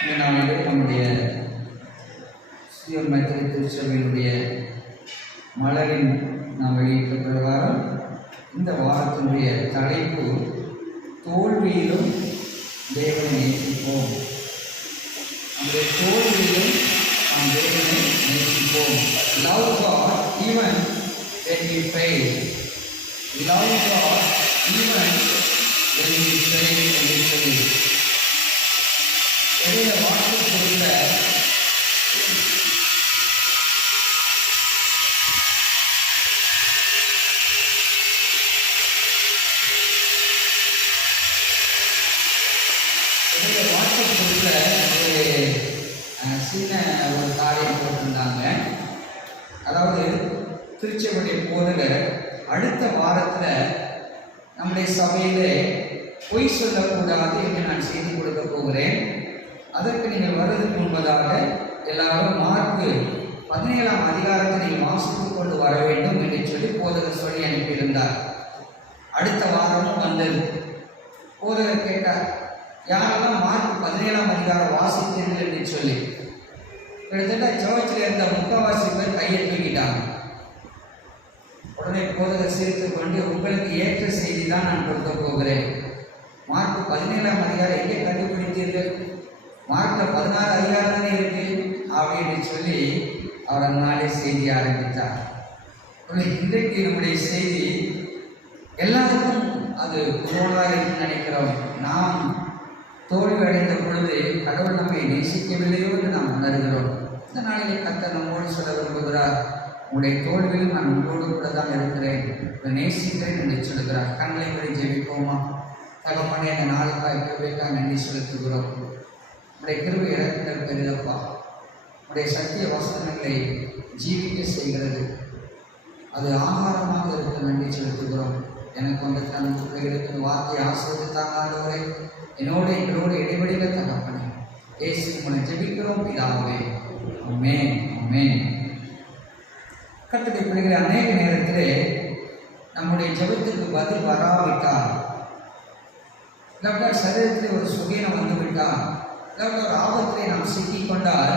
இந்த நாளிலே நம்முடைய சியோன் மெத்தடிஸ்ட் திருச்சபையினுடைய மலரின் நாம் வெளியிட்ட பிரகாரம் இந்த வாரத்தினுடைய தலைப்பு தோல்வியிலும் தேவனை நேசிப்போம். நம்முடைய தோல்வியிலும் நாம் தேவனை நேசிப்போம். Love God even when we fail. Love God even when we fail and we fail. என்னுடைய வார்த்தை சொல்ல சின்ன ஒரு காரியம் போட்டிருந்தாங்க. அதாவது திருச்சபையுடைய போதகர் அடுத்த வாரத்தில் நம்முடைய சபையிலே பொய் சொல்லக்கூடாது என்று நான் செய்தி கொடுக்க போகிறேன். அதற்கு நீங்கள் வருவதற்கு முன்பதாக எல்லாரும் மார்க்கு 17ஆம் அதிகாரத்தை நீங்கள் வாசித்துக் கொண்டு வர வேண்டும் என்று சொல்லி போதகர் சொல்லி அனுப்பியிருந்தார். அடுத்த வாரமும் வந்தது. போதகர் கேட்டார், யாரெல்லாம் மார்க் 17ஆம் அதிகாரம் வாசித்தீர்கள் என்று சொல்லி. கிட்டத்தட்ட சர்ச்சில் இருந்த முக்கால்வாசி பேர் கையை தூக்கிட்டாங்க. உடனே போதகர் சிரித்து கொண்டு, உங்களுக்கு ஏற்ற செய்தி தான் நான் கொடுக்க போகிறேன். மார்க் 17ஆம் அதிகாரம் எங்கே கண்டுபிடித்தீர்கள்? மார்க்கில் 16 அதிகாரம் தானே இருக்கு அப்படின்னு சொல்லி அவர் நாளே செய்தி ஆரம்பித்தார். இன்றைக்கு நம்முடைய செய்தி எல்லாருக்கும் அது குரோனாக நினைக்கிறோம். நாம் தோல்வி அடைந்த பொழுது கடவுள் நம்மை நேசிக்கவில்லையோ என்று நாம் உணர்கிறோம். இந்த நாளிலே கர்த்தர் நம்மோடு சொல்ல விரும்புகிறார், உங்களுடைய தோல்வியில் நான் உங்களோடு கூட தான் இருக்கிறேன், நேசிக்கிறேன் என்று சொல்கிறார். கண்களை வரை ஜெபிப்போமா? தகப்பனே, அந்த நாளுக்காக கிருபைக்காக நன்றி செலுத்துகிறோம். உடைய கிருபை இறக்குங்கள் பெரிதப்பா. உடைய சத்திய வசனங்களை ஜீவிக்க செய்கிறது, அது ஆகாரமாக இருக்க நன்றி செலுத்துகிறோம். எனக்கு வந்து தனக்கு இருக்கிற வார்த்தையை ஆசீர்வதித்தாங்க. என்னோடு எங்களோடு இடைவெளியில தகப்பனே, இயேசு உங்களை ஜெபிக்கிறோம் பிதாவே. ஆமென், ஆமென். கர்த்தருடைய பிள்ளைகளை, அநேக நேரத்திலே நம்முடைய ஜெபத்துக்கு பதில் வராவிட்டால், இல்லாவிட்டால் சரீரத்திலே ஒரு சுகீனம் வந்துவிட்டால், இல்லாவிட்டால் ஒரு ஆபத்திலே நாம் சிக்கிக்கொண்டால்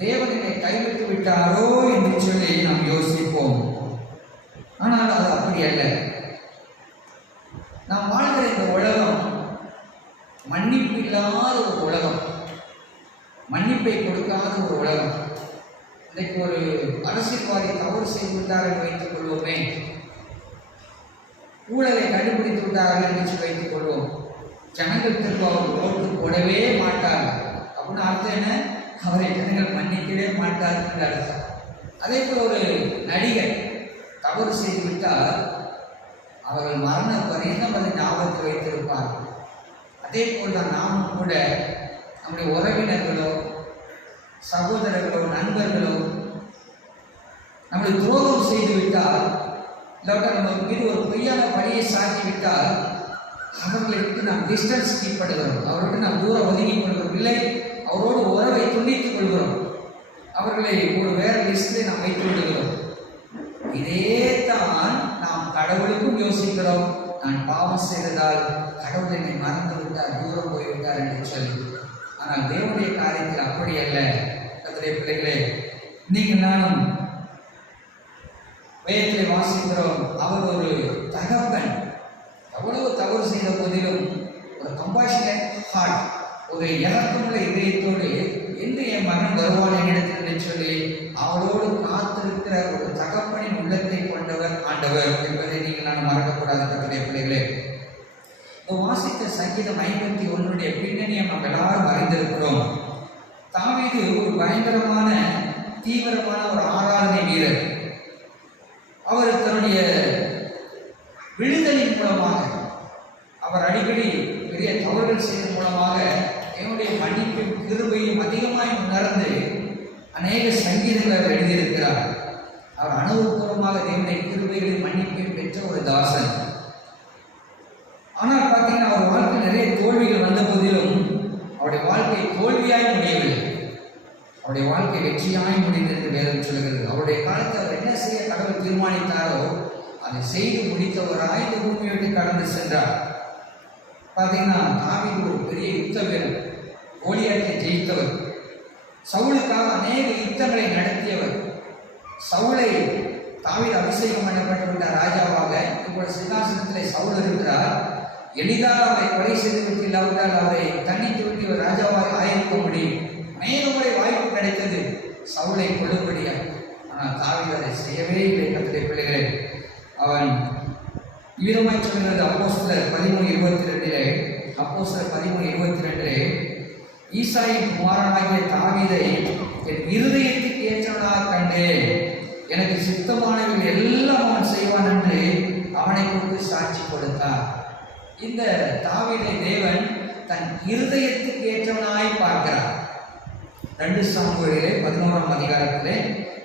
தேவனை கைவிட்டு விட்டாரோ என்று சொல்லி நாம் யோசிப்போம். ஆனால் அது அப்படி அல்ல. நாம் வாழ்கிற இந்த உலகம் மன்னிப்பு இல்லாத ஒரு உலகம், மன்னிப்பை கொடுக்காத ஒரு உலகம். இன்றைக்கு ஒரு அரசியல்வாதி தவறு செய்து விட்டார்கள் வைத்துக் கொள்வோமே, ஊழலை கண்டுபிடித்து விட்டார்கள் என்று வைத்துக் கொள்வோம். ஜனங்கள் திரும்ப அவர் ஓட்டு போடவே மாட்டார்கள் அப்படின்னு அர்த்தம் என்ன? அவரை ஜனங்கள் மன்னிக்கவே மாட்டார்கள் என்று அர்த்தம். அதே போல ஒரு நடிகர் தவறு செய்து விட்டால் அவர்கள் மரண பரியந்தம் அதை ஞாபகத்தில் வைத்திருப்பார்கள். அதே போல் தான் நாமும் கூட நம்முடைய உறவினர்களோ சகோதரர்களோ நண்பர்களோ நம்மளை துரோகம் செய்து விட்டால், இல்லாவிட்டால் நம்ம மீது ஒரு பொய்யான பழியை சாட்டிவிட்டால் அவர்களை விட்டு நாம் டிஸ்டன்ஸ் கீப் பண்ணுகிறோம், அவர்கிட்ட நாம் தூரம் ஒதுங்கிக் கொள்கிறோம், இல்லை அவரோடு உறவை துண்டித்துக் கொள்கிறோம், அவர்களை ஒரு வேற லிஸ்டில் நாம் வைத்து விடுகிறோம். இதே தான் நாம் கடவுளுக்கும் யோசிக்கிறோம். நான் பாவம் செய்ததால் கடவுள் என்னை மறந்து விட்டார், தூரம் போய்விட்டார் என்று சொல்லி. ஆனால் தேவனுடைய காரியத்தில் அப்படி அல்ல. கர்த்தருடைய பிள்ளைகளே, நீங்கள் நானும் வேதத்தை வாசிக்கிறோம். அவர் ஒரு தகப்பன் எவ்வளவு தவறு செய்த போதிலும் ஒரு கம்பாஷனேட் ஹார்ட், ஒரு இறக்கமுள்ள இதயத்தோடு என்று என் மகன் வருவான் என்னிடத்தில் சொல்லி அவளோடு காத்திருக்கிற ஒரு தகப்பனின் உள்ளத்தை கொண்டவர் ஆண்டவர் என்பதை நீங்கள் நான் மறக்கக்கூடாது. கர்த்தருடைய பிள்ளைகளே, வாசித்த சங்கீதம் 51 பின்னணியை நாம் எல்லாரும் அறிந்திருக்கிறோம். தாவீது ஒரு பயங்கரமான தீவிரமான ஒரு ஆராதனை வீரர். அவர் தன்னுடைய விடுதலின் மூலமாக, அவர் அடிக்கடி பெரிய தவறுகள் செய்ததன் மூலமாக என்னுடைய மன்னிப்பும் கிருபையும் அதிகமாய் உணர்ந்து அநேக சங்கீதங்களை அவர் எழுதியிருக்கிறார். அவர் அனுபவபூர்வமாக தேவனுடைய கிருபைகளின் மன்னிப்பையும் பெற்ற ஒரு தாசன். ஆனால் பார்த்தீங்கன்னா அவர் வாழ்க்கை நிறைய தோல்விகள் வந்த போதிலும் அவருடைய வாழ்க்கை தோல்வியாய் முடியவில்லை, அவருடைய வாழ்க்கை வெற்றியாய் முடிந்தது என்று வேதம் சொல்கிறது. அவருடைய காலத்தில் அவர் என்ன செய்ய கடவுள் தீர்மானித்தாரோ அதை செய்து முடித்தவராய் இந்த பூமியை விட்டு கடந்து சென்றார். பார்த்தீங்கன்னா தாவீது ஒரு பெரிய யுத்த வீரர், கோலியாத்தை ஜெயித்தவர், சவுலுக்காக அநேக யுத்தங்களை நடத்தியவர். சவுலை தாவீது அபிஷேகம் பண்ணப்பட்டு விட்டார் ராஜாவாக. இப்போது சிங்காசனத்திலே சவுல் இருக்கிறார். எளிதாக அவரை கொலை செய்துவிட்டு இல்லாவிட்டால் அவரை தண்டித்து விட்டு இவர் ராஜாவாக ஆயிருக்க முடியும். அநேக முறை வாய்ப்பு கிடைத்தது சவுலை கொள்ளும்படியா. ஆனால் தாவீது அதை செய்யவே இல்லை. கர்த்தருடைய பிள்ளைகளே, அவன் இவ்விதமாய் சொல்கிறது அப்போஸ்தலர் 13:22. அப்போஸ்தலர் 13:22, ஈசாயின் குமாரனாகிய தாவீதை என் இருதயத்துக்கு ஏற்றவனாக கண்டேன், எனக்கு சித்தமானவர்கள் எல்லாம் அவன் செய்வான் என்று அவனை குறித்து சாட்சி கொடுத்தார். இந்த தாவீதை தேவன் தன் இருதயத்துக்கு ஏற்றவனாய் பார்க்கிறார். 2 சாமுவேலிலே 11ஆம் அதிகாரத்திலே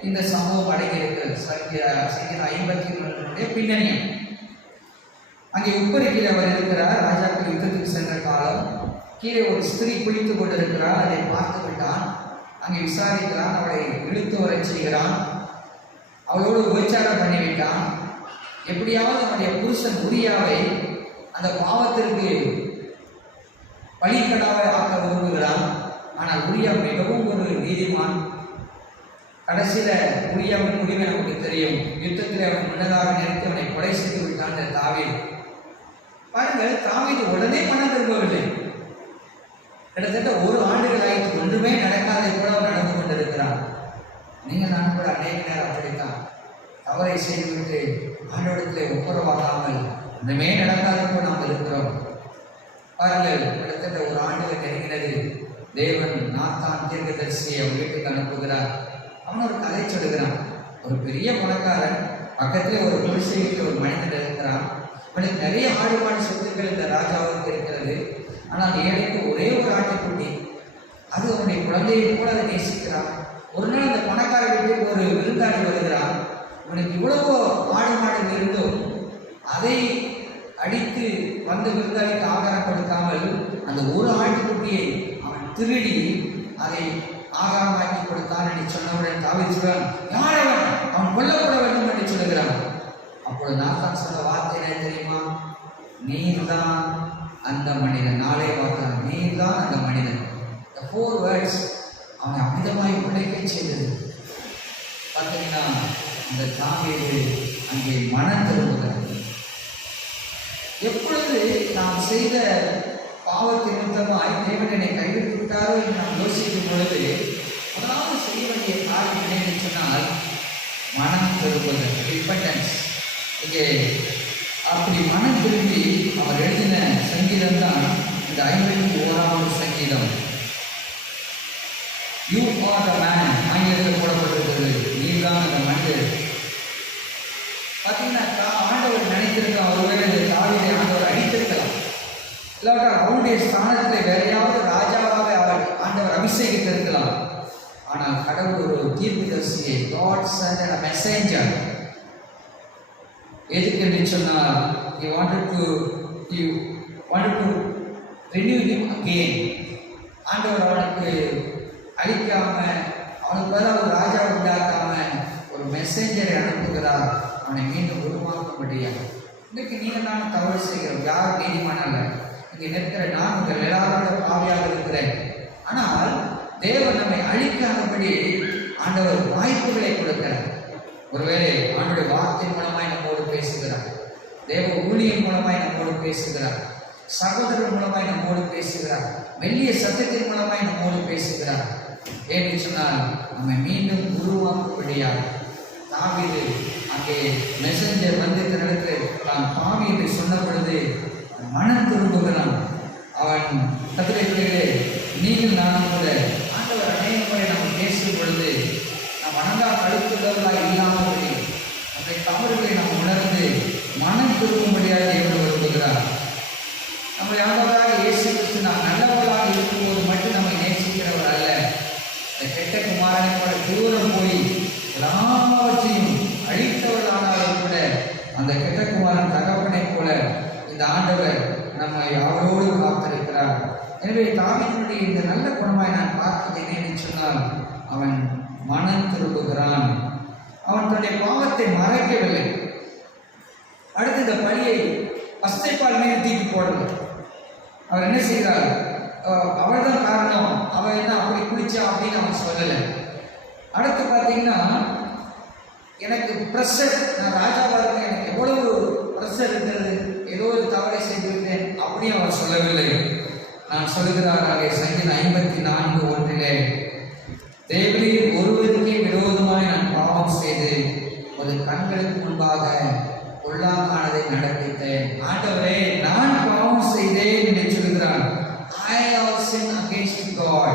இந்த சம்பவம் அடங்கியிருக்கிறது. சங்கீதம் 53 பின்னணியம். அங்கே உப்பரிக்கையில் அவர் இருக்கிறார். ராஜாக்கள் யுத்தத்துக்கு சென்ற காலம். கீழே ஒரு ஸ்திரீ குளித்துக் கொண்டிருக்கிறார். அதை பார்த்து விட்டான். அங்கே விசாரிக்கிறான். அவளை இழுத்து வர செய்கிறான். அவளோடு உபச்சாரம் பண்ணிவிட்டான். எப்படியாவது அவனுடைய புருஷன் உரியாவை அந்த பாவத்திற்கு பலிக்கடாக ஆக்க விரும்புகிறான். ஆனால் உரியா மிகவும் ஒரு நீதிமான். கடைசியில உரியாவின் முடிவை நமக்கு தெரியும். யுத்தத்தில் அவன் முன்னதாக நிறுத்தி அவனை கொலை செய்து விட்டான் இந்த தாவீது. பாருங்கள், தாவீது உடனே மனம் திரும்பவில்லை. கிட்டத்தட்ட 1 ஆண்டுகள் ஆயிற்று. ஒன்றுமே நடக்காதை போல அவன் நடந்து கொண்டிருக்கிறான். நீங்கள் நான் கூட அநேக நேரம் அப்படித்தான் தவறை செய்துவிட்டு ஆண்டவரிடத்திலே ஒப்புரவாகாமல் ஒன்றுமே நடக்காத போல நாம் இருக்கிறோம். பாருங்கள், கிட்டத்தட்ட 1 ஆண்டுகள் நெருங்கினது. தேவன் நாத்தான் தீர்க்கதரிசியை அவன் வீட்டுக்கு அனுப்புகிறார். அவன் ஒரு கதை சொல்லுகிறான். ஒரு பெரிய பணக்காரன் பக்கத்திலே ஒரு குடிசை வீட்டில் ஒரு மனிதன் இருக்கிறான். அவனுக்கு நிறைய ஆடு மாடு சொத்துக்கள் இந்த ராஜாவுக்கு இருக்கிறது. ஆனால் ஏழைக்கு ஒரே ஒரு ஆட்டுக்குட்டி. அது அவனுடைய குழந்தையை கூட அதை நேசிக்கிறான். ஒரு நாள் அந்த பணக்கார வீட்டுக்கு ஒரு விருந்தாளி வருகிறான். அவனுக்கு இவ்வளவோ ஆடு மாடு இருந்தும் அதை அடித்து வந்த விருந்தாளிக்கு ஆகாரம் கொடுக்காமல் அந்த ஒரு ஆட்டுக்குட்டியை அவன் திருடி அதை ஆகாரமாக்கி கொடுத்தான் என்று சொன்னவுடன் தாவீது சொல்றான், யார் அவன்? அவன் கொல்லப்பட வேண்டும் என்று சொல்லுகிறான். அப்பொழுது நாத்தான் சொன்ன வார்த்தை என்ன தெரியுமா? நீர்தான் அந்த மனிதன். 4 வார்த்தை, நீர்தான் அந்த மனிதன். The 4 words அவனை அமிதமாய் உழைக்க செய்தது. பார்த்தீங்கன்னா, இந்த தாவீது அங்கே மனம் திரும்புகிறார். எப்பொழுது நாம் செய்த பாவத்தின் நிமித்தமாய் தேவன் என்னை கைவிட்டு விட்டாரோ என்று நாம் யோசிக்கும் பொழுது முதலாவது செய்ய வேண்டிய காரியம் என்னன்னு சொன்னால் மனம் திரும்புதல், ரிப்பெண்டன்ஸ். இங்கே அப்படி மனம் திரும்பி அவர் எழுதின சங்கீதம் தான் இந்த 51ஆவது சங்கீதம். யூ ஆர் த மேன், ஆங்கிலத்தில் போடப்பட்டிருக்கிறது. நீதான் அந்த மனிதர். பார்த்தீங்கன்னா, ஆண்டவர் நினைத்திருக்கலாம், ஒருவேளை இந்த தாவீதை ஆண்டவர் அடித்திருக்கலாம். இல்லாவிட்டால் அவருடைய ஸ்தானத்தில் வேறையாவது ராஜாவாக அவர் ஆண்டவர் அபிஷேகித்திருக்கலாம். ஆனால் கடவுள் ஒரு தீர்க்கதரிசியை, God sent a messenger. எதுக்கு என்று சொன்னால், he wanted to renew him again. ஆண்டவர் அவனுக்கு அழிக்காம, அவனுக்கு பதிலாக ஒரு ராஜா உண்டாக்காம ஒரு மெசேஞ்சரை அனுப்புகிறார், அவனை மீண்டும் உருவாக்கும்படியாக. இன்றைக்கு நீங்கள் நான் தவறு செய்கிறோம். யார் நீதிமான அல்ல. இங்கே நிற்கிற நான் உங்கள் எல்லாரோட பாவியாக இருக்கிறேன். ஆனால் தேவன் நம்மை அழிக்காதபடி ஆண்டவர் வாய்ப்புகளை கொடுக்கிறார். ஒருவேளை ஆண்டோட வார்த்தை மூலமாய் நம்மோடு பேசுகிறார், தேவ ஊழியம் மூலமாய் நம்மோடு பேசுகிறார், சகோதரர் மூலமாய் நம்மோடு பேசுகிறார், மெல்லிய சத்தத்தின் மூலமாய் நம்மோடு பேசுகிறார். ஏன்னு சொன்னால் நம்மை மீண்டும் உருவாக்கும்படியாக. தாவீது அங்கே மெசஞ்சர் வந்து இடத்துல தான் பாவி என்று சொன்ன பொழுது மனம் திரும்புகிறான். அவன் கத்திரைகளே, நீங்கள் நானும் கூட ஆண்டவர் அநேக முறை நம்ம பேசும் பொழுது நாம் வணங்கா கழுத்துள்ளவர்களாக இல்லாமல் அந்த தவறுகளை நாம் உணர்ந்து மனம் திரும்பும்படியாக தேவன் விரும்புகிறார். நம்முடைய ஆண்டவராக இயேசு கிறிஸ்து நாம் நல்லவர்களாக இருக்கும்போது மட்டும் நம்மை நேசிக்கிறவர் அல்ல. இந்த கெட்ட குமாரனை கூட தூரம் போய் எல்லாவற்றையும் அழித்தவர்களானாலும் கூட அந்த கெட்ட குமாரன் தகப்பனை போல இந்த ஆண்டவர் நம்மை அவரோடு காத்திருக்கிறார். எனவே தாவீதுடைய இந்த நல்ல குணமாய் நான் பார்த்தது என்னன்னு சொன்னால், அவன் மனம் திரும்புகிறான். அவன் தன்னுடைய பாவத்தை மறைக்கவில்லை. அடுத்து இந்த பழியை பஸ்தைப்பால் மீது தூக்கி போடல. அவர் என்ன செய்கிறார்? அவள் தான் காரணம். அவள் என்ன சொல்லலை. அடுத்து பார்த்தீங்கன்னா எனக்கு ப்ரெஷர், நான் ராஜாவாக இருக்கேன், எனக்கு எவ்வளவு ப்ரெஷர் இருக்கிறது, ஏதோ ஒரு தவறை செய்துவிட்டேன் அப்படியும் அவர் சொல்லவில்லை. நான் சொல்லுகிறாராக சங்கீதம் 54:1 தேவரீர் ஒருவருக்கே விரோதமாய் நான் பாவம் செய்து ஒரு கண்களுக்கு முன்பாக பொல்லாங்கானதை நடப்பித்தேன். ஆண்டவரே நான் பாவம் செய்தேன் என்று சொல்கிறான். I have sinned against God.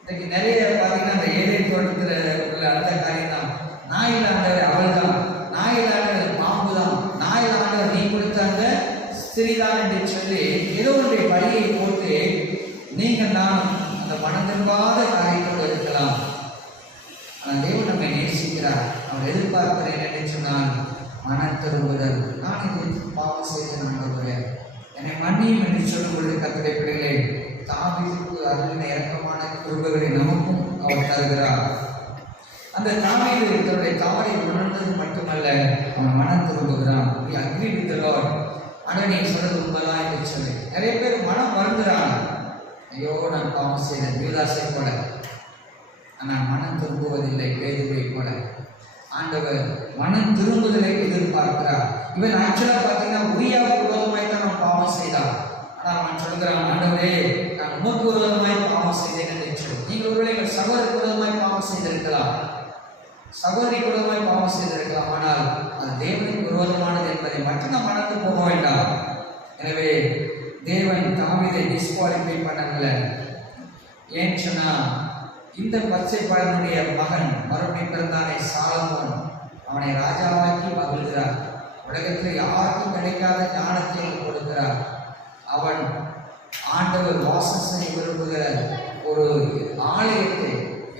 இன்னைக்கு நிறைய பார்த்தீங்கன்னா அந்த ஏதேன் தோட்டத்தில் உள்ள அந்த காரியம் தான். நாயில் ஆண்டவர் அவள் தான், நாயில் ஆண்டவர் பாம்பு தான், நாயில் ஆண்டவர் நீ கொடுத்த அந்த ஸ்திரீதான் என்று சொல்லி ஏதோ ஒன்றை பழியை போட்டு நீங்கள் நான் அந்த மனம் திரும்பாத காரியத்தோடு இருக்கலாம். ஆனால் தேவன் நம்மை நேசிக்கிறார். அவர் எதிர்பார்ப்பது என்னென்னு சொன்னால் மனம் திரும்புதல். நான் இது பாவம் செய்து நான் என்னை மன்னியும் என்று சொல்லும் பொழுது கர்த்தருடைய பிள்ளைகளே, தாவீதுக்கு அருளின இரக்கமான கிருபைகளை நமக்கும் அவர் தருகிறார். அந்த தாவீது தன்னுடைய தவறை உணர்ந்தது மட்டுமல்ல, அவன் மனம் திரும்புகிறான். Agree with the Lord. ஆனால் நீ சொல்றது உண்மைதான் என்று சொல்லி நிறைய பேர் மனம் வருந்துறாங்க. ஐயோ நான் பாவம் செய்தேன், யூதாசை போல. ஆனால் மனம் திரும்புவதில்லை, பேதுருவை போல. ஆண்டவர் மனம் திரும்புதலை எதிர்பார்க்கிறார். இவன் ஆக்சுவலாக பார்த்தீங்கன்னா உரியாவுக்கு விரோதமாய் தான் நான் பாவம் செய்தான். ஆனால் அவன் சொல்கிறான், ஆண்டவரே நான் உமக்கு விரோதமாய் பாவம் செய்தேன் என்று சொல்லி. நீங்கள் ஒருவேளை எங்கள் சகோதரருக்கு விரோதமாய் பாவம் செய்திருக்கலாம், சகோதரிக்கு விரோதமாய் பாவம் செய்திருக்கலாம். ஆனால் அது தேவனுக்கு விரோதமானது என்பதை மட்டும் நாம் மறந்து போக வேண்டாம். எனவே தேவன் தாவீதை டிஸ்குவாலிஃபை பண்ணவில்லை. ஏன்னு சொன்னா இந்த பச்சைப்பாளனுடைய மகன் மறுபடியும் பிறந்தானே சாலமோன், அவனை ராஜாவாக்கி மகிழ்கிறார். உலகத்தில் யாருக்கும் கிடைக்காத ஞானத்தை கொடுக்கிறார். அவன் ஆண்டவர் வாசம் செய்ய விரும்புகிற ஒரு ஆலயத்தை,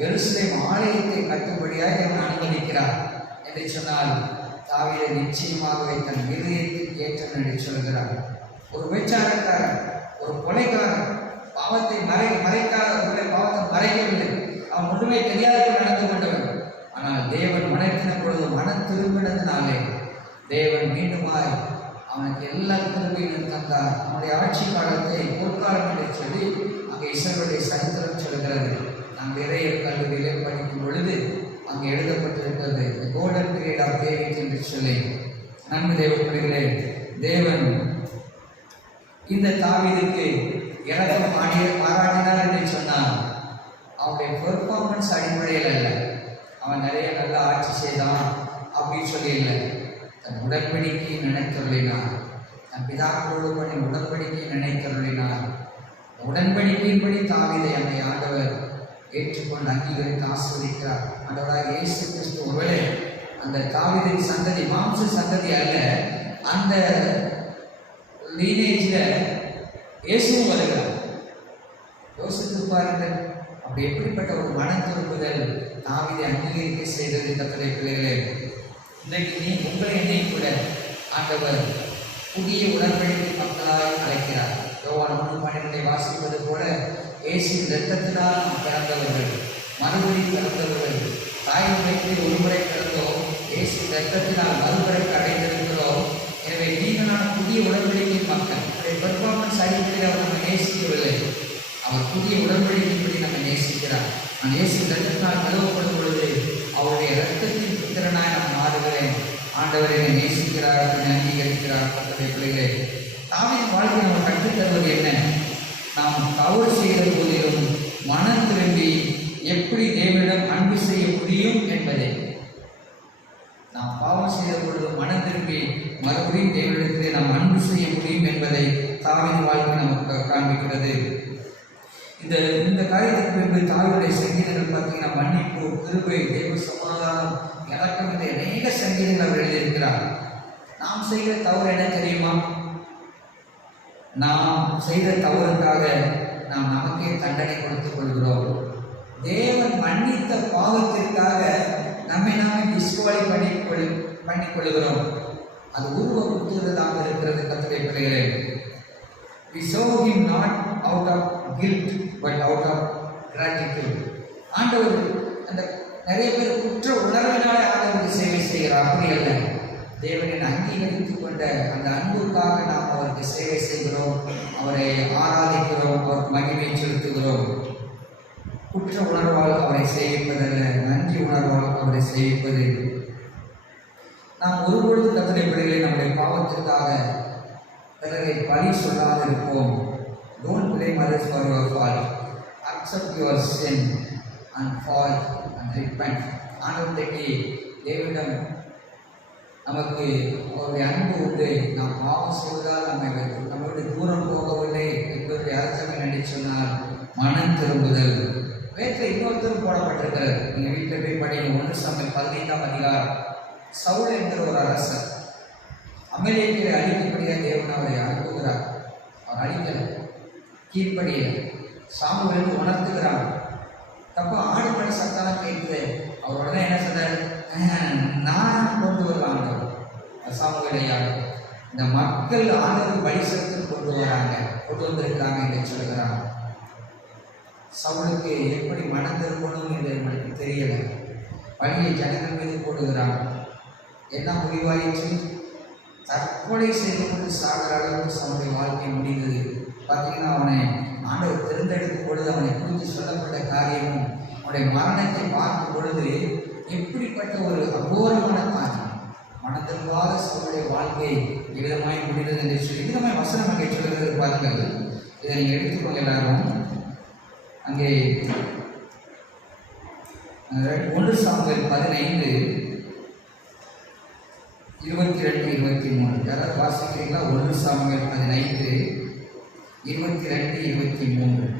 எருசலேம் ஆலயத்தை கட்டும்படியாக அவன் அனுமதிக்கிறார் என்று சொன்னால் தாவீதை நிச்சயமாகவே தன் இதயத்தில் ஏற்றம் என்று சொல்கிறார். ஒரு விபச்சாரக்காரன், ஒரு கொலைகாரன், பாவத்தை மறைக்காத பாவத்தை மறைக்கவில்லை, அவன் ஒன்றுமே தெரியாத நடந்து கொண்டவன். ஆனால் தேவன் மனத்தின பொழுது மனம் திரும்பினதுனாலே தேவன் மீண்டுமாய் அவனுக்கு எல்லா திரும்பியும் தந்தார். அவனுடைய ஆட்சி காலத்தை போர்க்காலம் என்று சொல்லி அங்கே இஸ்ரவேலுடைய சரித்திரம் சொல்கிறது. நாங்கள் இறையர் கல்லூரியிலே படிக்கும் பொழுது அங்கே எழுதப்பட்டிருக்கிறது கோல்டன் பீரியட் ஆஃப் டேவிட் என்று சொல்லி. நன்மை தேவப்பிள்ளைகளே, தேவன் இந்த தாவீதுக்கு இறக்கம் பாராட்டினார் என்று சொன்னார். அவனுடைய பெர்ஃபார்மன்ஸ் அடிப்படையில் அல்ல, அவன் நிறைய நல்ல ஆட்சி செய்தான் அப்படின்னு சொல்லி இல்லை. தன் உடன்படிக்கையை நினைத்தருளினார், தன் பிதாக்களோடு பண்ணி உடன்படிக்கையை நினைத்தருளினார். உடன்படிக்கையின்படி தாவீதை அன்னை ஆண்டவர் ஏற்றுக்கொண்டு அங்கீகரித்து ஆஸ்வதிக்கிறார். ஆண்டவராக இயேசு கிறிஸ்து ஒருவேளை அந்த தாவீதின் சந்ததி மாம்ச சந்ததி அல்ல, அந்த லீனேஜில் இயேசுவும் வருகிறார். யோசித்து பாருங்கள், அப்படி எப்படிப்பட்ட ஒரு மனம் திரும்புதல் தாவீதை அங்கீகரிக்க செய்தது. கர்த்தருடைய பிள்ளைகளே, இன்றைக்கு உங்களை என்னையும் கூட ஆண்டவர் புதிய உடன்படிக்கை மக்களாய் அழைக்கிறார். யோவான் 3:12 வாசிப்பது போல இயேசுவின் இரத்தத்தினால் நாம் பிறந்தவர்கள், மறுபடி பிறந்தவர்கள். தாயின் வயிற்றில் ஒருமுறை பிறந்தோம், இயேசுவின் இரத்தத்தினால் மறுமுறைக்கு அடைந்திருக்கிறோம். எனவே நீங்கள் நான் புதிய உடன்படிக்கை மக்கள். பெர்ஃபார்மன்ஸ் அடிப்படையில் அவர் நம்ம நேசிக்கவில்லை, அவர் புதிய உடன்படிக்கைப்படி நம்ம நேசிக்கிறார். நான் இயேசுவின் இரத்தத்தினால் கழுவப்படும் பொழுது அவருடைய இரத்தத்தின் புத்திரனாய் நான் மாறுகிறேன். ஆண்டவர் என்னை நேசிக்கிறார், என்னை அங்கீகரிக்கிறார். கர்த்தருடைய பிள்ளைகளே, தாவீதின் வாழ்க்கை நம்ம கற்றுத்தருவது என்ன? நாம் தவறு செய்த போதிலும் மனம் திரும்பி எப்படி தேவனிடம் அன்பு செய்ய முடியும் என்பதை, நாம் பாவம் செய்த பொழுது மனம் திரும்பி மறுபடியும் தேவனிடத்திலே நாம் அன்பு செய்ய முடியும் என்பதை தாவீதின் வாழ்க்கை நமக்கு காண்பிக்கிறது. இந்த காரியத்துக்கு பின்பு தாவீதுடைய சங்கீதங்கள் பார்த்தீங்கன்னா மன்னிப்பு, கிருபை, தெய்வ சமாதானம், இறக்கம் என்ற அநேக சங்கீதங்கள் அவர் எழுதியிருக்கிறார். நாம் செய்கிற தவறு என்ன தெரியுமா? நாம் செய்த தவறுக்காக நாம் நமக்கே தண்டனை கொடுத்துக் கொள்கிறோம். தேவன் மன்னித்த பாவத்திற்காக நம்மை நாமே டிஸ்குவாலிஃபை பண்ணிக்கொள்கிறோம். அது உருவ குத்துவதாக இருக்கிறது. கர்த்தருடைய பிள்ளைகளே, we serve him not out of guilt but out of gratitude. ஆண்டவர் அந்த நிறைய பேர் குற்ற உணர்வினாலே ஆண்டவருக்கு சேவை செய்கிறார். அப்படி அல்ல, தேவனின் அங்கீகரித்துக் கொண்ட அந்த அன்புக்காக நாம் அவருக்கு சேவை செய்கிறோம், அவரை ஆராதிக்கிறோம், அவருக்கு மகிமை செலுத்துகிறோம். குற்ற உணர்வால் அவரை சேவிப்பதல்ல, நன்றி உணர்வால் அவரை சேவிப்பது. நாம் ஒருபொழுது கர்த்தருடைய பிள்ளைகளை நம்முடைய பாவத்திற்காக பிறரை பழி சொல்லாதிருப்போம். Don't blame others for your fault. Accept your sin and fault and repent. ஆண்டவருக்கு தேவனிடம் நமக்கு அவருடைய அன்பு உண்டு. நாம் பாவம் செய்வதால் நம்மளுடைய தூரம் போகவில்லை என்பதை அர்த்தம் நினைச்சு சொன்னால் மனம் திரும்புதல். வேற்ற இன்னொருத்தரும் போடப்பட்டிருக்கிறது. நீங்கள் வீட்டில் போய் படிங்க. 1 சாமுவேல் 15ஆம் அதிகாரம். சவுல் என்கிற ஒரு அரசர் அமலேக்கியரை அழிக்கப்படியாக தேவன் அவரை அனுப்புகிறார். அவர் அழிக்கல, கீழ்ப்படிய சாமுவேல் உணர்த்துகிறார். தப்ப ஆடு மாடு சத்தம் கேட்குது. அவர் உடனே என்ன சொன்னார்? நான் கொண்டு வருவாங்க சாமுவேலையா, இந்த மக்கள் ஆண்டவர் பலி செலுத்தி கொண்டு வந்திருக்கிறாங்க என்று சொல்லுகிறாங்க. சவுலுக்கு எப்படி மனம் திரும்பணும் என்று எனக்கு தெரியல. பழியை ஜனங்கள் மீது போடுகிறான். என்ன முடிவாயிற்று? தற்கொலை செய்து கொண்டு சாகிற அளவுக்கு அவனுடைய வாழ்க்கை முடிந்தது. பார்த்தீங்கன்னா அவனை ஆண்டவர் தேர்ந்தெடுக்கும் பொழுது அவனை குறித்து சொல்லப்பட்ட காரியமும் அவனுடைய மரணத்தை பார்க்கும் பொழுது எப்படிப்பட்ட ஒரு அகோரமான காரியம். மனம் திரும்பாத சவுளுடைய வாழ்க்கை விதமாய் முடிந்தது என்று சொல்லி விதமாய் வசனம் அங்கே சொல்லுகிறது. பாருங்கள், இதை நீங்கள் எடுத்துக்கொள்ள எல்லாரும். அங்கே 1 சாமுவேல் 15 22 23 யாராவது வாசிக்கிறீங்களா? 1 சாமுவேல் 15 22 23.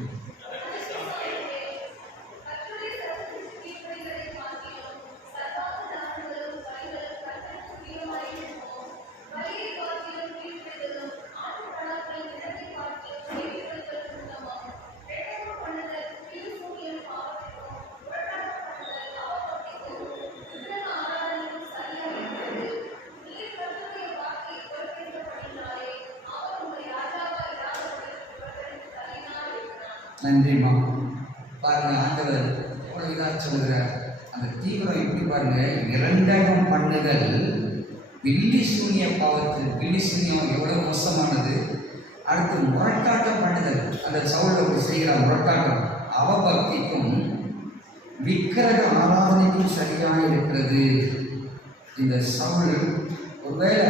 நன்றிமா. பாருங்க, ஆண்டவர் எவ்வளவு இதாக சொல்கிறார். அந்த தீவிரம் எப்படி பாருங்க. இரண்டகம் பண்ணுதல் வில்லி சூனிய பாவத்தில். வில்லி சூனியம் எவ்வளவு மோசமானது. அடுத்து முரட்டாட்டம் பண்ணுதல். அந்த சவுல் செய்கிற முரட்டாட்டம் அவபக்திக்கும் விக்கிரக ஆராதனைக்கும் சரியாக இருக்கிறது. இந்த சவுல் ஒருவேளை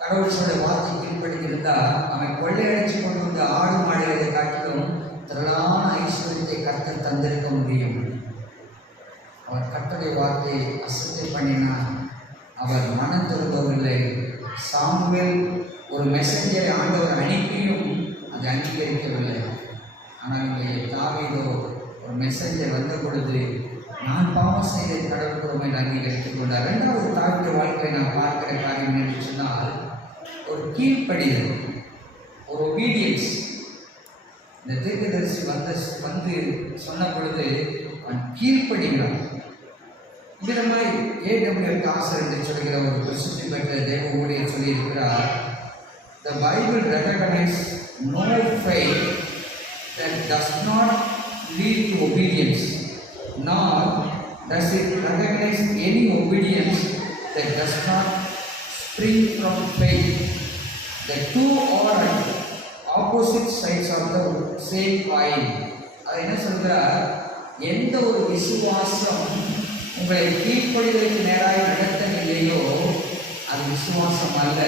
கடவுள் சொல்ல வார்த்தை கீழ்படுத்தியிருந்தா அவன் கொள்ளையடிச்சு கொண்டு வந்து ஆடு மாடுகளை காட்டிலும் திரளான ஐஸ்வர்யத்தை கர்த்தர் தந்திருக்க முடியும். அவர் கர்த்தருடைய வார்த்தையை அசட்டை பண்ணினார். அவர் மனம் திரும்பவில்லை. சாமுவேல் ஒரு மெசஞ்சரை ஆண்டவர் அனுப்பியும் அதை அங்கீகரிக்கவில்லை. ஆனால் இங்கே தாவீதோ ஒரு மெசஞ்சர் வந்த பொழுது நான் பாவம் செய்த கடவுள் என்று அங்கீகரித்துக் கொண்டார். 2வது தாவீது வாழ்க்கையை நான் பார்க்கிற காரியம் என்று சொன்னால் ஒரு கீழ்ப்படிதல், ஒரு ஒபீடியன்ஸ். இந்த தீர்க்கதரிசி வந்து சொன்ன பொழுது அவன் கீழ்ப்படுகிறான். இந்த மாதிரி A.W. டாசர் என்று சொல்கிற ஒரு பிரசித்தி பெற்ற தேவ ஊழியர் சொல்லியிருக்கிறார். The Bible recognizes no faith that does not lead to obedience, nor does it recognize any obedience that does not spring from faith. The two are opposite sides of the same coin. அது என்ன சொல்கிறார்? எந்த ஒரு விசுவாசம் உங்களை கீழ்ப்படிதலுக்கு நேராக நடத்தவில்லையோ அது விசுவாசம் அல்ல.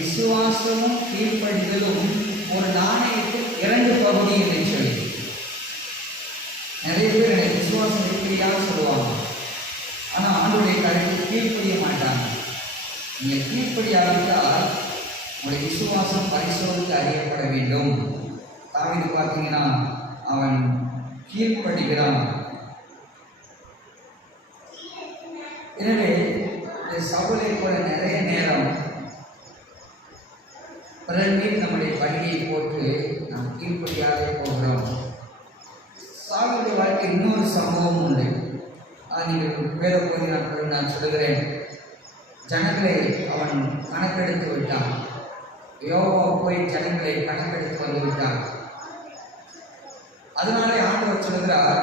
விசுவாசமும் கீழ்ப்படிதலும் ஒரு நாணயத்தில் 2 பகுதி என்று சொல்லி நிறைய பேர் எனக்கு விசுவாசம் இப்படியாக சொல்லுவாங்க. ஆனால் ஆண்டுடைய காரியத்தில் கீழ்ப்படிய மாட்டாங்க. நீங்கள் கீழ்ப்படியாவிட்டால் உங்களுடைய விசுவாசம் பரிசோதித்து அறியப்பட வேண்டும். தாவீது பார்த்தீங்கன்னா அவன் கீழ்ப்படுகிறான். எனவே இந்த சவுலை போல நிறைய நேரம் பிறர் மீது நம்முடைய பணியை போட்டு நாம் கீழ்ப்படியாதே போகிறோம். சாவுடைய வாழ்க்கை இன்னொரு சம்பவம் உண்டு. நீங்கள் வேற போய் நான் சொல்லுகிறேன். ஜனங்களை அவன் கணக்கெடுத்து விட்டான். யோவா போய் ஜனங்களை கணக்கெடுத்து வந்து விட்டான். அதனாலே ஆண்டவர் சொல்கிறார்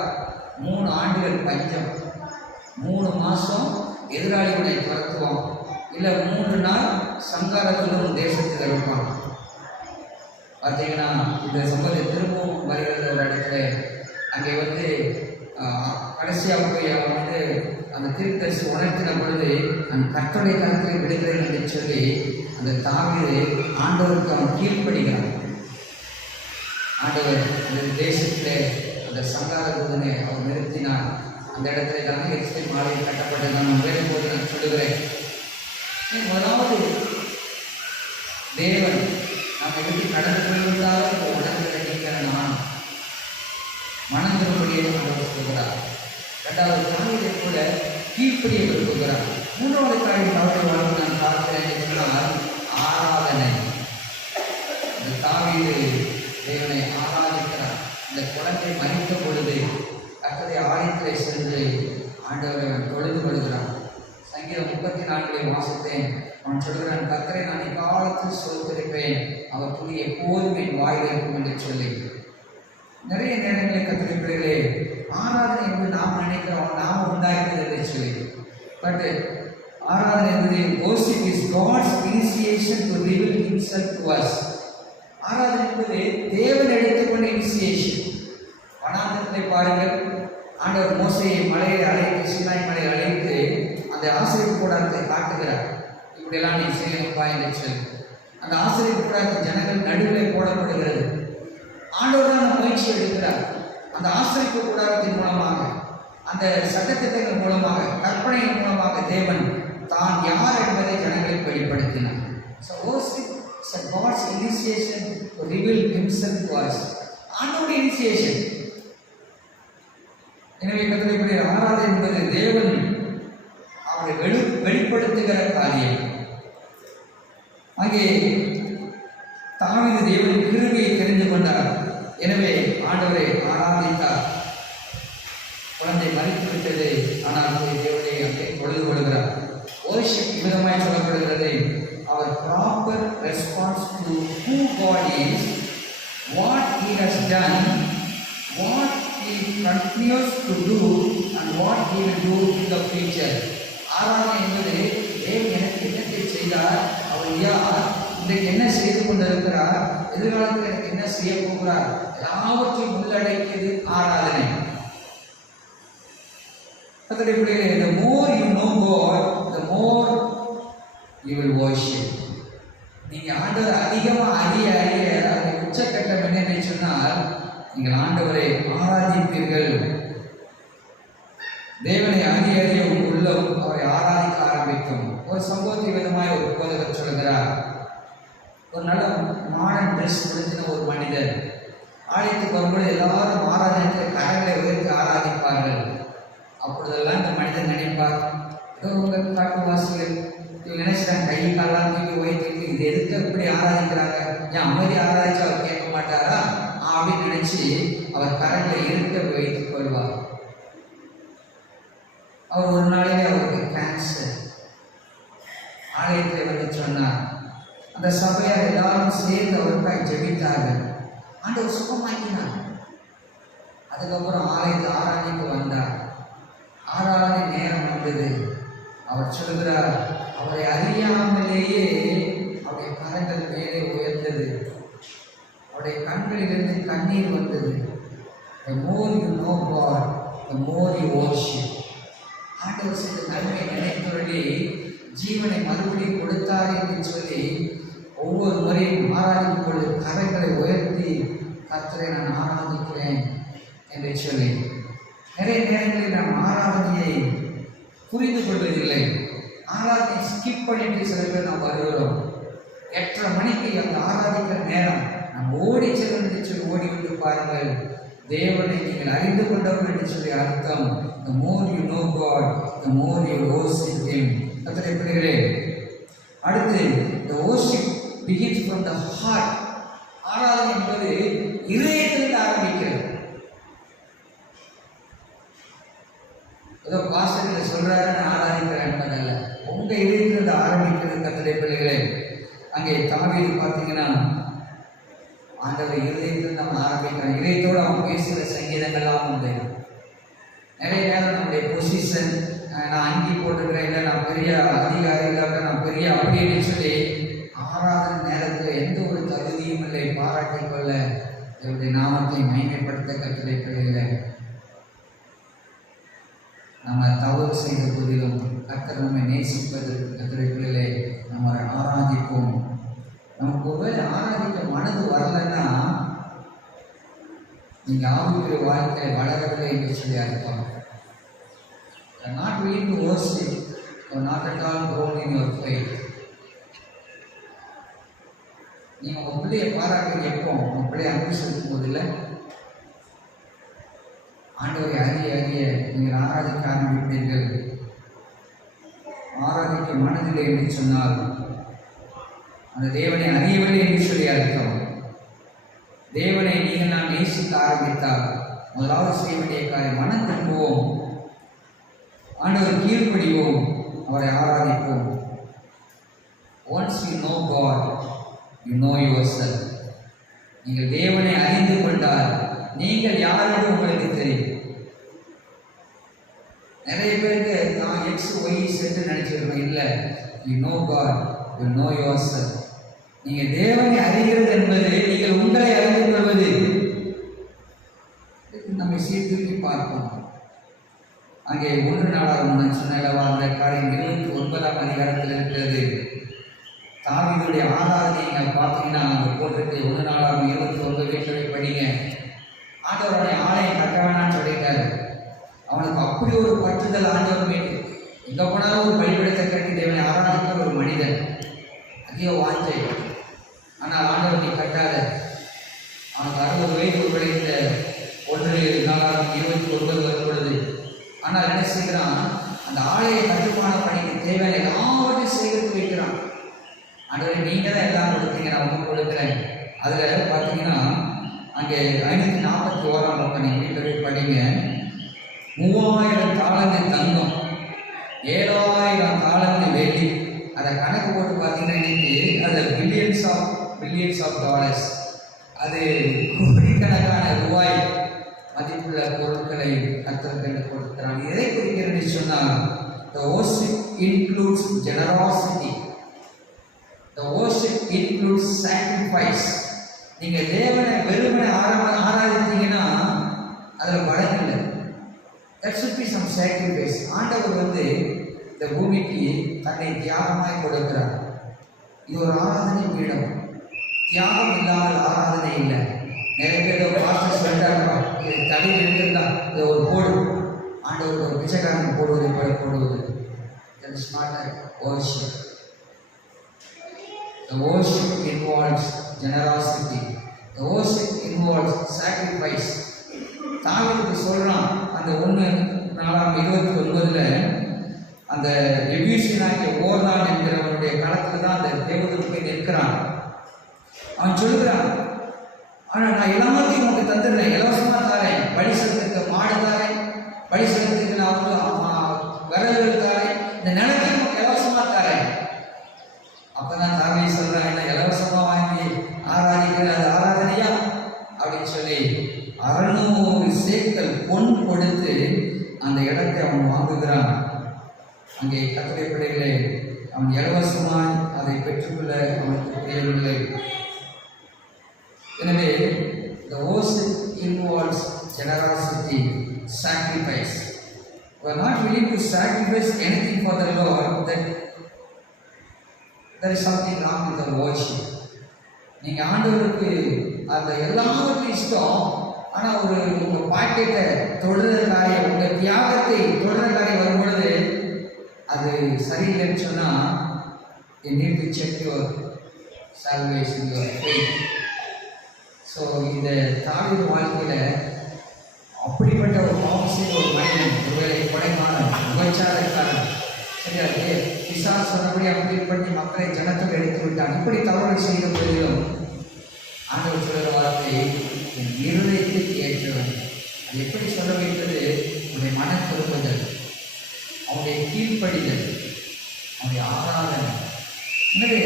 3 ஆண்டுகள் பஞ்சம், 3 மாதம் எதிராளிகளை துரத்துவோம், இல்லை 3 நாள் சங்காரத்திலும் தேசத்தில் இருப்பான். பார்த்தீங்கன்னா இந்த சம்பவத்தை திரும்பவும் வருகிறது. ஒரு இடத்துல அந்த தீர்க்கதரிசி உணர்த்தின பொழுது நான் கர்த்தருடைய கரத்தை விடுகிறேன் என்று சொல்லி அந்த தாவீது ஆண்டவருக்கு அவன் கீழ்ப்படுகிறான். ஆண்டவர் அந்த தேசத்திலே அந்த சங்கார தூதனை அவர் நிறுத்தினார். அந்த இடத்துல தான் எருசலேம் ஆலயம் கட்டப்பட்டது. நான் வேறு போது நான் சொல்லுகிறேன், முதலாவது தேவன் நாம் எப்படி கடந்து கொள்வதால் இந்த உடம்புல நீங்கிற நான் மனம் திரும்படியே ஆண்டவர் சொல்கிறார். இரண்டாவது தாவீதை கூட கீழ்ப்படிய விரும்புகிறார். மூன்றாவது காரியம் தாவீதை வாழ்க்கை நான் பார்க்கிறேன் என்று சொன்னால் ஆராதனை. இந்த தாவீது தேவனை ஆராதிக்கிறார். இந்த குழந்தை மறித்த பொழுது கர்த்தருடைய ஆலயத்திலே சென்று ஆண்டவரை தொழுது கொள்கிறான். சங்கீதம் 34 வாசித்தேன். அவன் சொல்கிறான், கர்த்தரை நான் இக்காலத்தில் சோதரிப்பேன், அவர் துணி எப்போதும் என் வாயில் இருக்கும் என்று சொல்லி. நிறைய நேரங்களில் கர்த்தருடைய பிள்ளைகளே ஆராதனை என்று நாம் நினைக்கிறோம் நாம் உண்டாக்கியது என்று சொல்லி. பட் ஆராதனை என்பது worship is God's initiation to reveal himself to us. ஆராதனை என்பது தேவன் எடுத்துக்கொண்ட இனிஷியேஷன். வனாந்தரத்தை பாருங்கள், ஆண்டவர் மோசையை மலையை அழைத்து, சீனாய் மலையை அழைத்து அந்த ஆசிரியப்பு கூடாரத்தை காட்டுகிறார். இப்படியெல்லாம் நீ செய்யணும்பா என்று சொல்லி அந்த ஆசிரியப்பு கூடாரத்தை ஜனங்கள் நடுவில் போடப்படுகிறது. ஆண்டவர் தான் முயற்சி எடுக்கிறார். அந்த ஆசிரியப்பு கூடாரத்தின் மூலமாக, அந்த சட்டத்திட்டங்கள் மூலமாக, கற்பனையின் மூலமாக தேவன் தான் யார் என்பதை ஜனங்களுக்கு வெளிப்படுத்தினார். So worship is God's initiation to reveal himself to us. ஆண்டவருடைய இனிஷியேஷன். எனவே கர்த்தருடைய ஆராதனை என்பது தேவன் அவரை வெளிப்படுத்துகிற காரியம். அங்கே தாவீது தேவன் கிருபையை தெரிந்து கொண்டார். எனவே ஆண்டவரை ஆராதித்தார். குழந்தை மறித்து விட்டது, ஆனால் தேவனை அங்கே தொழுது கொள்கிறார். worship விதமாய் சொல்லப்படுகிறது, அவர் proper response to who God is, what he has done, what he continues to do and what he will do in the future. ஆராதனை என்பது தேவன் எனக்கு என்னத்தை செய்தார், அவர் யார், இன்றைக்கு என்ன செய்து கொண்டிருக்கிறார், எதிர்காலத்தில் எனக்கு என்ன செய்ய போகிறார், எல்லாவற்றையும் உள்ளடக்கியது ஆராதனை. The more you know God, the more you will worship. நீங்க ஆண்டவரை அதிகமாக அறிய அறிய அதை உச்சக்கட்டம் என்னன்னு சொன்னால் நீங்கள் ஆண்டவரை ஆராதிப்பீர்கள். தேவனை அறிய அறிய உள்ளம் அவரை ஆராதிக்க ஆரம்பிக்கும். ஒரு சம்பவத்தை விதமாய் ஒரு போதகர் சொல்கிறார். ஒரு நல்ல மாடர்ன் ட்ரெஸ் உடுத்தின ஒரு மனிதர் ஆலயத்துக்கு வரும்போது எல்லாரும் ஆராதனைக்கு கரங்களை உயர்த்தி ஆராதிப்பார்கள். அப்பொழுதெல்லாம் இந்த மனிதன் நினைப்பார், ஏதோ உங்கள் காட்டுவாசிகள் நினைச்சிட்டாங்க, கை காலாம் தூக்கி உயர்த்திட்டு இது எதுக்கு எப்படி ஆராதிக்கிறாங்க, ஏன் அமைதி ஆராதிச்சு அவர் கேட்க மாட்டாரா அப்படின்னு நினைச்சு அவர் கரங்களை இருக்க வைத்துக் கொள்வார். அவர் ஒரு நாளிலே அவருக்கு கேன்சர். ஆலயத்தில் வந்து சொன்னார். அந்த சபையார் எல்லாரும் சேர்ந்து அவருக்காக ஜெபித்தார்கள். ஆண்டவர் சுகமாக்கினார். அதுக்கப்புறம் ஆலயத்தில் ஆராதனைக்கு வந்தார். ஆராதனை நேரம் வந்தது. அவர் சொல்கிறார், அவரை அறியாமலேயே அவருடைய கரங்கள் மேலே உயர்ந்தது, அவருடைய கண்களிலிருந்து கண்ணீர் வந்தது. The more you know God, the more you worship. ஆண்டவர் செய்த நன்மை நினைத்துள்ளி ஜீவனை மறுபடியும் கொடுத்தார் என்று சொல்லி ஒவ்வொரு முறையும் ஆராதிக்கும் பொழுது கரங்களை உயர்த்தி கர்த்தரை நான் ஆராதிக்கிறேன் என்று சொல்லி. நிறைய நேரங்களில் நாம் ஆராதனையை புரிந்து கொள்வதில்லை. ஆராதனை ஸ்கிப் பண்ணிட்டு சில பேர் நாம் வருகிறோம். 8:30 மணிக்கு அந்த ஆராதிக்கிற நேரம் நாம் ஓடி செல்லும் என்று சொல்லி ஓடிவிட்டு பாருங்கள். தேவனை நீங்கள் அறிந்து கொண்டவர்கள் என்று சொல்லி அர்த்தம். The more you know God, the more you worship Him. கர்த்தருடைய பிள்ளைகளே, அடுத்து the worship begins from the heart. ஆராதனை என்பது இதயத்திலிருந்து ஆரம்பிக்கிறது. ஏதோ பாஸ்டர் சொல்றாரு நான் ஆராதிக்கிறேன் என்பதல்ல, உங்க இதயத்திலிருந்து ஆரம்பிக்கிறது. கர்த்தருடைய பிள்ளைகளே, அங்கே தாவீது பார்த்தீங்கன்னா ஆண்டவர் இதயத்திலிருந்து நம்ம ஆரம்பிக்கிறோம். இதயத்தோடு அவன் பேசுகிற சங்கீதங்கள்லாம் உண்டு. நிறைய நேரம் நம்முடைய பொசிஷன், நான் அங்கி போட்டுக்கிறேன், இல்லை நான் பெரிய அதிகாரி இல்லாத நான் பெரிய அப்படின்னு சொல்லி ஆராதனை நேரத்தில் எந்த ஒரு தகுதியும் இல்லை பாராட்டிக் கொள்ள என்னுடைய நாமத்தை மகிமைப்படுத்த கர்த்தருடைய பிள்ளைகளே, நம்ம தவறு செய்த போதிலும் கர்த்தர் நம்மை நேசிப்பதற்கு கர்த்தருக்குள்ளே நம்ம ஆராதிப்போம். நமக்கு ஒருவேளை ஆராதிக்க மனது வரலன்னா நீங்க ஆவிக்குரிய வாழ்க்கையை வளரவில்லை என்று சொல்லி அர்த்தம். Not willing to worship or not at all grown in your faith. நீங்க உங்க பிள்ளைய பாராட்டு எப்போ உங்க பிள்ளைய அன்பு செலுத்தும் போது இல்லை, ஆண்டவரை அறிய அறிய நீங்கள் ஆராதிக்க ஆரம்பிப்பீர்கள். ஆராதிக்க மனதில்லை என்று சொன்னால் அந்த தேவனை அறியவில்லை என்று சொல்லி அர்த்தம். தேவனை நீங்கள் நான் நேசிக்க ஆரம்பித்தால் முதலாவது செய்ய வேண்டிய காரியம் மனம் திரும்புவோம், ஆண்டவர் கீழ்ப்படிவோம், அவரை ஆராதிப்போம். Once you know God, you know yourself. நீங்கள் தேவனை அறிந்து கொண்டால் நீங்கள் யார் என்று உங்களுக்கு தெரியும். நிறைய பேருக்கு நான் எக்ஸ் ஒய் சென்று நினைச்சிருக்கோம். இல்லை, you know God, you know yourself. நீங்கள் தேவனை அறிகிறது என்பது நீங்கள் உங்களை அறிந்து கொள்வது. நம்மை சீர்தூக்கி பார்ப்போம். அங்கே 1 நாளாகமம் சொன்னவா அந்த காரியம் 29ஆம் அதிகாரத்தில் இருக்கிறது. தாவீதுடைய ஆராதனை நீங்கள் பார்த்தீங்கன்னா அங்கே போட்டிருக்கு. 1 நாளாகமம் 29 வீட்டில் படிங்க. ஆண்டவருடைய ஆலயம் கட்ட வேணான்னு சொல்லிட்டாரு. அவனுக்கு அப்படி ஒரு பற்றுதல் ஆண்டவர் மீது. எங்கே போனாலும் ஒரு பலிபீடத்தை கட்டி தேவனை ஆராதிக்கிற ஒரு மனிதன், அதிக வாஞ்சை. ஆனால் ஆண்டவர் நீ கட்டாத. அவனுக்கு 60 வயது உழைத்த 1 நாளாகமம் 29 வரும்பொழுது ஆனால் என்ன செய்கிறான், அந்த ஆலய கட்டுமான பணிக்கு தேவையான எல்லாவற்றையும் செய்து வைக்கிறான். ஆண்டவரை நீங்கள் தான் எல்லாம் கொடுத்தீங்க, நான் உங்களுக்கு கொடுக்குறேன். அதில் பார்த்தீங்கன்னா அங்கே 541ஆம் பக்கம் நீங்கள் வீட்டில் படிங்க. 3000 தாளந்து தங்கம், 7000 தாளந்து வெள்ளி. அதை கணக்கு போட்டு பார்த்தீங்கன்னா இன்னைக்கு அதில் பில்லியன்ஸ் ஆஃப் டாலர்ஸ், அது கோடிக்கணக்கான ரூபாய் மதிப்புள்ள பொருட்களை கர்த்தருக்கு கொடுக்கிறான். எதை குறிக்கிறது சொன்னால், the worship includes generosity, the worship includes sacrifice. நீங்க தேவனை வெறுமனை ஆராதித்தீங்கன்னா அதுல பலன் இல்லை. That should be some sacrifice. ஆண்டவர் இந்த பூமிக்கு தன்னை தியாகமாய் கொடுக்கிறார். இது ஒரு ஆராதனை பீடம். தியாகம் இல்லாத ஆராதனை இல்லை. நிறைய பேர் பாஸ்டர் சொல்லிட்டாங்க, தடையில் இருக்குதா இதை ஒரு போடு, ஆண்டவருக்கு ஒரு பிச்சைக்காரன் போடுவதை போல போடுவது. That is not a worship. The worship involves generosity. The worship involves sacrifice. தாவீதுக்கு சொல்றான் அந்த 1:29 அந்த எபியூசியனாகிய ஓர்தான் என்கிறவனுடைய களத்தில் தான் அந்த தேவதூதன் போய் நிற்கிறான். அவன் சொல்லுகிறான், ஆனால் நான் எல்லாத்தையும் உங்களுக்கு தந்துடுறேன், இலவசமாக தரேன். பலி செலுத்துக்கு மாடு தரேன், பலி செலுத்துக்கு நான் விரல்கள் தரேன், இந்த நிலத்தையும் உங்களுக்கு இலவசமாக தரேன். அப்பதான் தாவீது சொல்றான், என்ன இலவசமாக வாங்கி ஆராதிக்கிற அது ஆராதனையா அப்படின்னு சொல்லி 600 சேக்கல் பொன் கொடுத்து அந்த இடத்தை அவன் வாங்குகிறான். அங்கே கர்த்தருடைய பிள்ளைகளே, அவன் இலவசமாய் அதை பெற்றுக்கொள்ள அவனுக்கு தெரியவில்லை. எனவே the worship involves generosity, sacrifice. We are not willing to sacrifice anything for the Lord, that there is something wrong with the worship. நீங்க ஆண்டவருக்கு அந்த எல்லாவற்றையும் இஷ்டம், ஆனா உங்க பாக்கெட்டை தொடர்ற காரியம், உங்க தியாகத்தை தொடர்ற காரியம் வரும்பொழுது அது சரியில்லைன்னு சொன்னா, you need to check your salvation, your faith. So இந்த தாவீது வாழ்க்கையில அப்படிப்பட்ட ஒரு பாவம் செய்த ஒரு மனிதன், ஒருவேளை கொலைகாரன், விபச்சாரக்காரன், சரியாது பிசாசு சொன்னபடி அப்படி பண்ணி மக்களை ஜனத்தில் எடுத்து விட்டான். இப்படி தவறு செய்த போதிலும் ஆண்டவர் சொல்கிற வார்த்தை என் இருதயத்துக்கு ஏற்றவன். அது எப்படி சொல்ல வைத்தது? உன்னுடைய மன திரும்புதல், அவனுடைய கீழ்ப்படிதல், அவனுடைய ஆராதனை. எனவே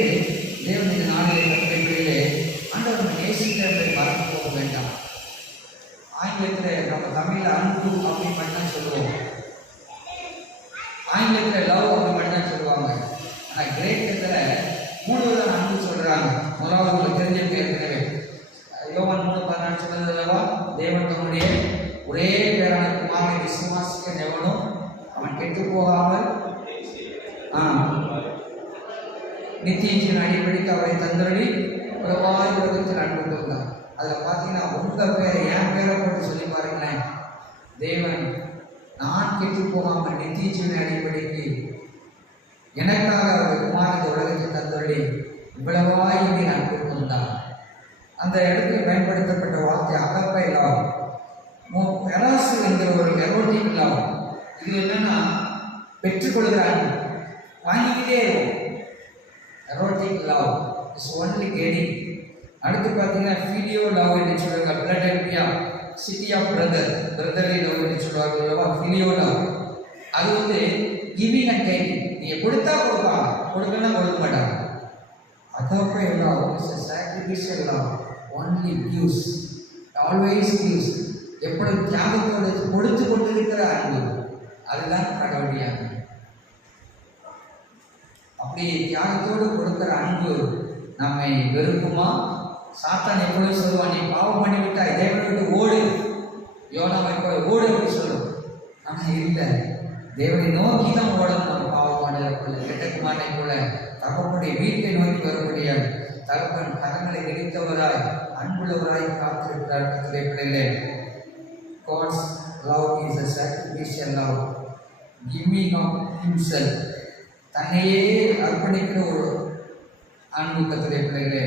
தேவன் இந்த நாளிலே கட்டளைகளிலே ஆண்டவர் நேசிக்கிறதை மறந்து போக வேண்டாம். ஆங்கிலத்தில் நம்ம தமிழில் அன்பு அப்படி மட்டும் சொல்லுவோம், ஆங்கிலத்தில் லவ் அப்படி மட்டும் சொல்லுவாங்க. ஆனால் கிரேக்கத்தில் 3 விதம் அன்பு சொல்கிறாங்க. முதலாவது உங்களுக்கு தெரிஞ்ச ஏற்கனவே யோவான் 3:14 சொன்னது அல்லவா, தேவன் தன்னுடைய ஒரே பேரான குமாரனை விசுவாசிக்க எவனும் அவன் கெட்டு போகாமல் நித்திய அடிப்படைக்கு அவரை தந்தொழி உறவாய் உலகத்தில் அன்பு கொண்டார். அதில் பார்த்தீங்கன்னா உங்கள் பேரை என் பேரை போட்டு சொல்லி பாருங்களேன். தேவன் நான் கெட்டு போகாமல் நித்திய அடிப்படைக்கு எனக்காக அவர் குமாரத்தை உலகத்தில் தந்தொழி இவ்வளவாய் இங்கே அன்பு கொண்டார். அந்த இடத்துல பயன்படுத்தப்பட்ட வார்த்தை அகப்பை லாவ், எராசு என்கிற ஒரு எரோட்டிக் லாவ். இது என்னன்னா பெற்றுக்கொள்கிறாங்க, வாங்கிக்கிட்டே இருக்கும். Erotic love is only getting. அடுத்து பார்த்தீங்கன்னா ஃபீலியோ லவ் என்று சொல்லுவாங்க. Philadelphia city of brotherly love என்று சொல்லுவாங்க. ஃபீலியோ லவ் அது வந்து கிவிங் அண்ட் டேக்கிங். நீங்கள் கொடுத்தா கொடுப்பாங்க, கொடுக்கலன்னா கொடுக்க மாட்டாங்க. Agape love is a sacrificial love, only gives, always gives. எப்பொழுது தியாகத்தோடு கொடுத்து கொண்டிருக்கிற அன்பு, அதுதான் கடவுளுடைய அன்பு. அப்படி தியாகத்தோடு கொடுக்கிற அன்பு நம்மை வெறுக்குமா? சாத்தான் எப்பொழுது சொல்லுவான், நீ பாவம் பண்ணிவிட்டாய், தேவனை விட்டு ஓடு, யோனாவை போல ஓடு அப்படி சொல்லும். ஆனால் இல்லை, தேவனை நோக்கி தான் ஓடணும். நம்ம பாவமான கெட்டகுமாரனை போல தகப்பனுடைய வீட்டை நோக்கி வரக்கூடிய தகப்பன் கரங்களை இடித்தவராய் அன்புள்ளவராய் காத்திருக்கிறார். கர்த்தருடைய பிள்ளைகளே, God's love is a sacrificial love, giving of himself. தன்னையே அர்ப்பணிக்கிற ஒரு அன்பு. கர்த்தருடைய பிள்ளைகளே,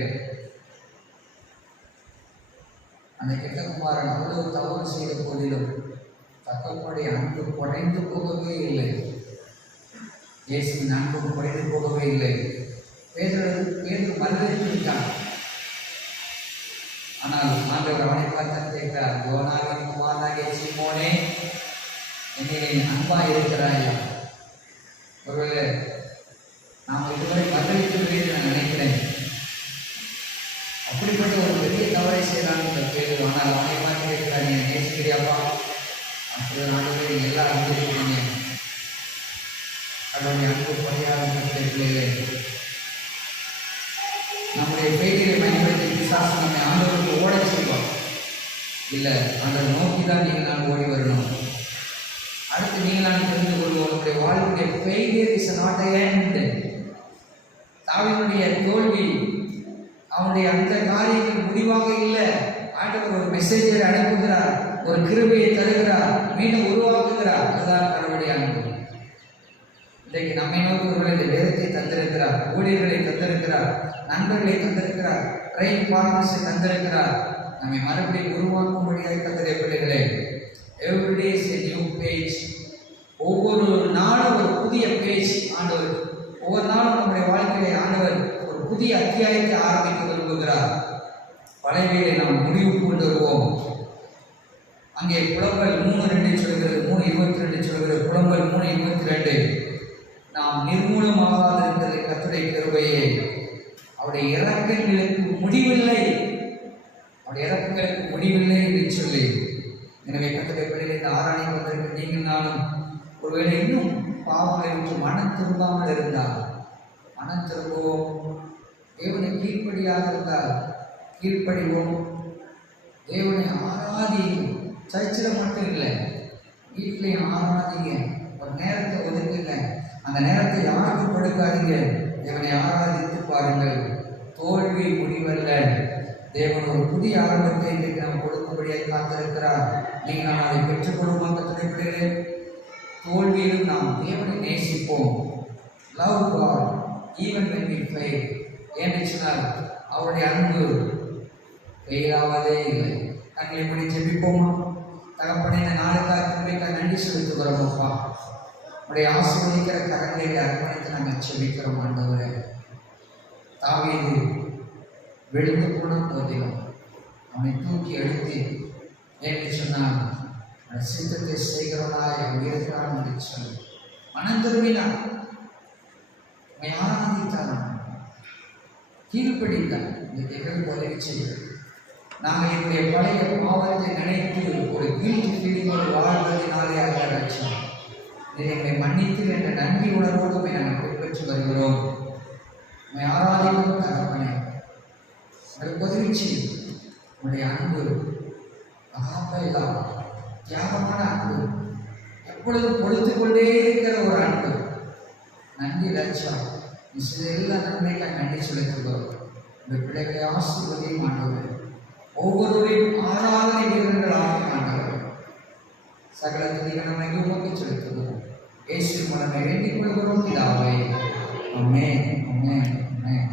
அந்த கெட்டகுமாரன் அவ்வளவு தவறு செய்த போதிலும் தகப்பனுடைய அன்பு குறைந்து போகவே இல்லை. இயேசுவின் அன்பு குறைந்து போகவே இல்லை. பேதுரு மறுதலித்துவிட்டான். ஆனால் ஆண்டவர் அவனை பார்த்து கேட்கிறார், யோனாவின் குமாரனாகிய சீமோனே, என்னை அன்பாக இருக்கிறாயா? ஒருவேளை நாம் இதுவரை மறுதலித்து நான் நினைக்கிறேன். அப்படிப்பட்ட ஒரு பெரிய தவறை செய்யலாம் இந்த பேரு. ஆனால் அவனை பார்த்து கேட்கிறார், நீ நேசிக்கிறியாப்பா? அப்படி ஆண்டவரே எல்லாம் அறிந்திருக்கிறீங்க. அவருடைய அன்பு குறையாத நம்முடைய பெயரை பயன்படுத்தி பிசாசு நம்மை ஆண்டவருக்கு ஓட செய்வோம். இல்லை, அந்த நோக்கி தான் நீங்கள் நான் ஓடி வரணும். அடுத்து நீங்கள் நான் தெரிந்து கொள்வோம், உங்களுடைய வாழ்வுடைய failure is not a end. தாவீதுடைய தோல்வி, அவனுடைய அந்த காரியங்கள் முடிவாக இல்லை. ஆண்டவர் ஒரு மெசேஜை அனுப்புகிறார், ஒரு கிருபையை தருகிறார், மீண்டும் உருவாக்குகிறார். அதுதான் கடவுளுடைய அன்பு. இன்றைக்கு நம்மை நோக்கி ஒருவரை இந்த வேதத்தை தந்திருக்கிறார், ஊழியர்களை தந்திருக்கிறார், நண்பர்களை தந்திருக்கிறார், ட்ரெயின் பார்ட்னர்ஸை தந்திருக்கிறார். நம்மை மறுபடியும் உருவாக்கும்படியாக கர்த்தருடைய பிள்ளைகளே, everyday is a new page. ஒவ்வொரு நாளும் ஒரு புதிய பேஜ் ஆண்டவர். ஒவ்வொரு நாளும் நம்முடைய வாழ்க்கையிலே ஆண்டவர் ஒரு புதிய அத்தியாயத்தை ஆரம்பிக்க விரும்புகிறார். பழையவைகளை நாம் முடிவு கொண்டு வருவோம். அங்கே புலம்பல் 3:2 சொல்கிறது, 3:22 சொல்கிறது. புலம்பல் 3:22, நாம் நிர்மூலமாக இருந்தது கர்த்தருடைய கிருபையே, அவருடைய இறக்கங்களுக்கு முடிவில்லை, அவருடைய இறக்கங்களுக்கு முடிவில்லை என்று சொல்லி. எனவே கர்த்தருடைய பிள்ளைகளை இந்த ஆராய்ச்சி வந்திருக்க நீங்கள் நானும் ஒருவேளை இன்னும் பாவங்களை விட்டு மனம் திரும்பாமல் இருந்தால் மனம் திரும்புவோம். தேவனை கீழ்ப்படியாக இருந்தால் கீழ்ப்படிவோம். தேவனை ஆராதியும். சர்ச்சில் மட்டும் இல்லை, வீட்டிலையும் ஆராதிங்க. ஒரு நேரத்தை ஒதுக்குங்க. அந்த நேரத்தை யாருக்கும் கொடுக்காதீங்க. தேவனை ஆராதித்து பாருங்கள். தோல்வி முடிவல்ல. தேவன் ஒரு புதிய ஆரம்பத்தை இன்றைக்கு நாம் கொடுக்கும்படியாக காத்திருக்கிறார். நீங்கள் நான் அதை பெற்றுக்கொள்ளுமா கர்த்தருடைய பிள்ளைகளே? தோல்வியிலும் நாம் தேவனை நேசிப்போம். Love God even when we fail. என்று சொன்னால் அவருடைய அன்பு பெயராவதே இல்லை. நாங்கள் எப்படி ஜெபிப்போமா? தகப்பனே, இந்த நாளுக்காக கிருபைக்காக நன்றி செலுத்துகிறோம்ப்பா. உடைய ஆசீர்வதிக்கிற கரங்களை அர்ப்பணித்து நாங்கள் ஜெபிக்கிறோம் ஆண்டவரே. தாவீது விழுந்து போன போதிலும் அவனை தூக்கி எடுத்து என்று சொன்னால் சித்தத்தை செய்கிறவனாய் இருக்கிறான் என்று சொல்லி மனம் திரும்பினான். உன்னை ஆராதித்தான், கீழ்ப்படித்தான். இந்த திகழ் உதவி செய்யும். நாங்கள் என்னுடைய பழைய பாவத்தை நினைத்து ஒரு கில்ட் ஃபீலிங்கோடு வாழ்வதனாலே அகராட்சியம் எங்களை மன்னித்து என்ற நன்றி உணர்வோடு நாங்கள் பின்பற்றி வருகிறோம். உண்மை ஆராதிக்கும் தகப்பனே, உங்களுக்கு உதவி செய்யும். உங்களுடைய அன்பு அகாப்பெல்லாம் தியாகமான அன்பு எப்பொழுதும் கொடுத்து கொண்டே இருக்கிற ஒரு அன்பு. நன்றி ராஜா, எல்லா நன்மைக்காக நன்றி செலுத்துகிறோம். இந்த பிள்ளைகளை ஆசீர்வதியும் ஆண்டவர், ஒவ்வொருவரையும் ஆராதனை வீரர்களாக ஆண்டவர், சகல துதிகளை நம்மை உமக்கு செலுத்துகிறோம். இயேசு மூலமே வேண்டிக் கொள்கிறோம் பிதாவே. ஆமென், ஆமென், ஆமென்.